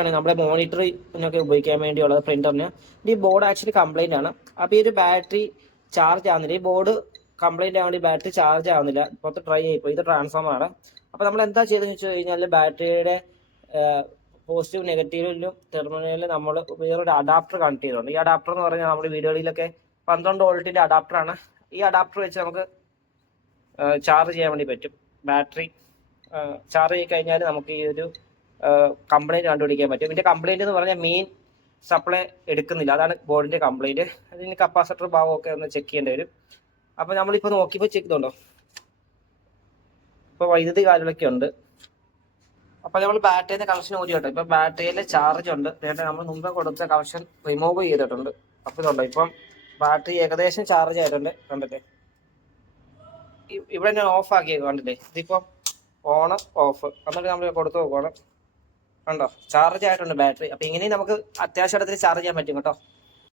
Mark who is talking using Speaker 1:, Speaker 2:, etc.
Speaker 1: ആണ് നമ്മുടെ മോണിറ്ററിനൊക്കെ ഉപയോഗിക്കാൻ വേണ്ടിയുള്ളത് പ്രിന്ററിന് ഈ ബോർഡ് ആക്ച്വലി കംപ്ലൈന്റ് ആണ്. അപ്പോൾ ഈ ഒരു ബാറ്ററി ചാർജ് ആവുന്നില്ല. ഈ ബോർഡ് കംപ്ലൈന്റ് ആവാൻ ബാറ്ററി ചാർജ് ആവുന്നില്ല. പുറത്ത് ട്രൈ ചെയ്യിപ്പോൾ ഇത് ട്രാൻസ്ഫോമർ ആണ്. അപ്പോൾ നമ്മൾ എന്താ ചെയ്തതെന്ന് വെച്ച് കഴിഞ്ഞാൽ ബാറ്ററിയുടെ പോസിറ്റീവ് നെഗറ്റീവിലും ടെർമിനലിൽ നമ്മൾ വേറൊരു അഡാപ്റ്റർ കണക്ട് ചെയ്തിട്ടുണ്ട്. ഈ അഡാപ്റ്റർ എന്ന് പറഞ്ഞാൽ നമ്മുടെ വീടുകളിലൊക്കെ പന്ത്രണ്ട് വോൾട്ടിന്റെ അഡാപ്റ്റർ ആണ്. ഈ അഡാപ്റ്റർ വെച്ച് നമുക്ക് ചാർജ് ചെയ്യാൻ വേണ്ടി പറ്റും. ബാറ്ററി ചാർജ് ചെയ്ത് കഴിഞ്ഞാൽ നമുക്ക് ഈ ഒരു കംപ്ലൈന്റ് കണ്ടുപിടിക്കാൻ പറ്റും. ഇതിന്റെ കംപ്ലൈന്റ് എന്ന് പറഞ്ഞാൽ മെയിൻ സപ്ലൈ എടുക്കുന്നില്ല. അതാണ് ബോർഡിന്റെ കംപ്ലൈന്റ് അതിന് കപ്പാസിറ്റർ ഭാഗമൊക്കെ ഒന്ന് ചെക്ക് ചെയ്യേണ്ടി വരും. അപ്പൊ നമ്മളിപ്പോ നോക്കിയപ്പോൾ ചെക്ക് ചെയ്തോണ്ടോ? ഇപ്പൊ വൈദ്യുതി കാര്യങ്ങളൊക്കെ ഉണ്ട്. അപ്പൊ നമ്മൾ ബാറ്ററിന്റെ കണക്ഷൻ ഊരി കേട്ടോ. ഇപ്പൊ ബാറ്ററിയിൽ ചാർജ് ഉണ്ട്. നേരത്തെ നമ്മൾ മുമ്പ് കൊടുത്ത കണക്ഷൻ റിമൂവ് ചെയ്തിട്ടുണ്ട്. അപ്പൊ ഇതുണ്ടോ? ഇപ്പം ബാറ്ററി ഏകദേശം ചാർജ് ആയിട്ടുണ്ട്. കണ്ടില്ലേ? ഇവിടെ ഞാൻ ഓഫ് ആക്കിയത് കണ്ടില്ലേ? ഇതിപ്പോ ഓൺ ഓഫ് എന്നിട്ട് നമ്മൾ കൊടുത്തു നോക്കുവാണ്. കണ്ടോ? ചാർജ് ആയിട്ടുണ്ട് ബാറ്ററി അപ്പൊ ഇങ്ങനെ നമുക്ക് അത്യാവശ്യത്തിൽ ചാർജ് ചെയ്യാൻ പറ്റും കേട്ടോ.